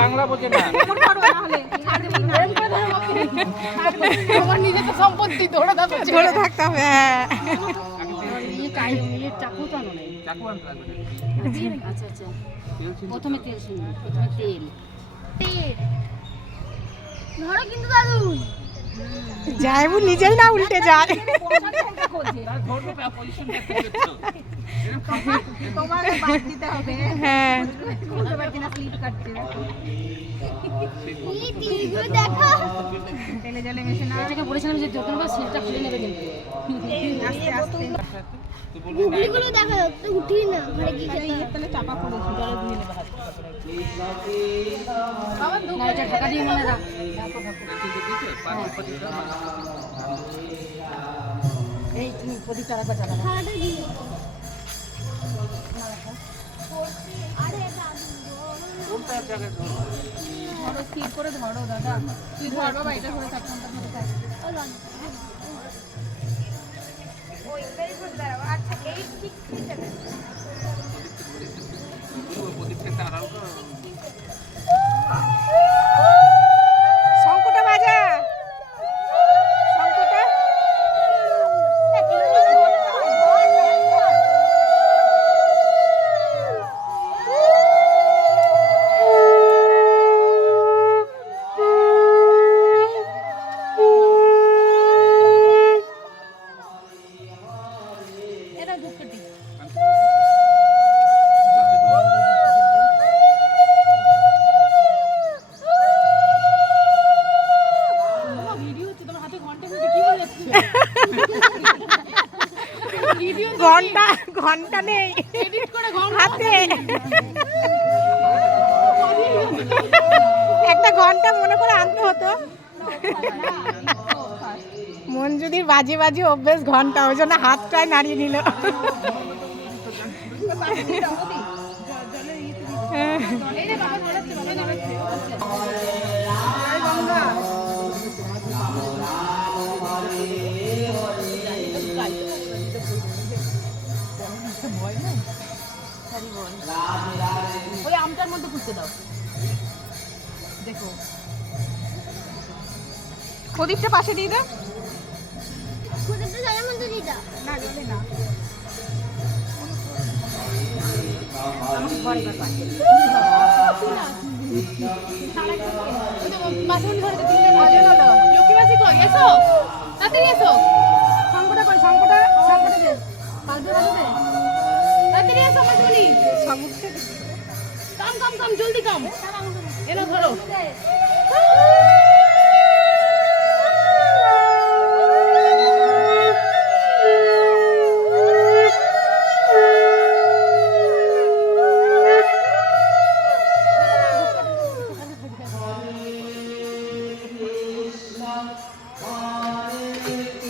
বাংলা বোঝে না আমার নিজে তো সম্পত্তি ধরে থাকতে হবে। চাকু তো আনো নাই। চাকু আনতে লাগবে আচ্ছা আচ্ছা, প্রথমে তেল ছিল, প্রথমে তেল ধরো কিন্তু দাদু যাইবু নিজেই না উল্টে যায়। তোমার বাদ দিতে হবে। হ্যাঁ বুঝতে পারছি না স্লিপ কাটছে। এই টিভিগুলো দেখো তেলে জলে মেশে না। এটাকে বলেছিলাম যে দোকানটা সেলটা খুলে নেবে কিন্তু আস্তে আস্তে গুগলিগুলো দেখো তো উঠি না ঘরে কি খেতে তাহলে চাপা পড়েছে জলে ধুয়ে নেবে হাত। বাবা না এটা ঢাকা দিয়ে মনে রাখ। এই তুমি প্রদীপটা রাখবা জ্বালাবা। খাওয়াটা দিয়ে আরে এটা ধরো স্থির করে ধরো দাদা, তুই ধর বাবা, এটা ধরে থাক, ফোনটা ধরে থাক। ওইটাই করে দাঁড়াও। আচ্ছা এই ঠিক ঠিক আছে। শঙ্কুটা বাজা, শঙ্কুটা। এটা ধূপকাঠি। ভিডিও হচ্ছে, তোমার হাতে ঘন্টা ঘন্টা কি হয়ে যাচ্ছে? ভিডিও ঘন্টা ঘন্টা নেই এডিট করে ঘন্টা হাতে, একটা ঘন্টা মনে করে আনতে হতো। মঞ্জুদির বাজে বাজে অভ্যেস ঘন্টা, ওই জন্য হাতটাই নাড়িয়ে নিল। এই রে বাবা নড়াচ্ছে, বাবা নড়াচ্ছে, ও করছে। ওই আমটার মধ্যে পুষতে দাও। দেখো প্রদীপটা পাশে দিয়ে দাও। প্রদীপটা জলের মধ্যে দিয়ে দাও। না জলে না, আমাকে ঘরে পাঠান। মাসুন ঘরে তিনটে মজা হলো। লক্ষ্মী মাসি কই? এসো তাড়াতাড়ি এসো। শঙ্কুটা কই? শঙ্কুটা শঙ্কুটা দে। পালতে পারবে? তাড়াতাড়ি এসো মাসুনি। কাম কাম কাম জলদি কাম। এনো ধরো।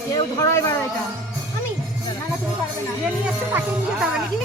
কেউ ধরো এবার এটা। আমি না না তুমি পারবে না, যে নিয়ে এসছে তাকে নিয়ে যেতে হবে নাকি?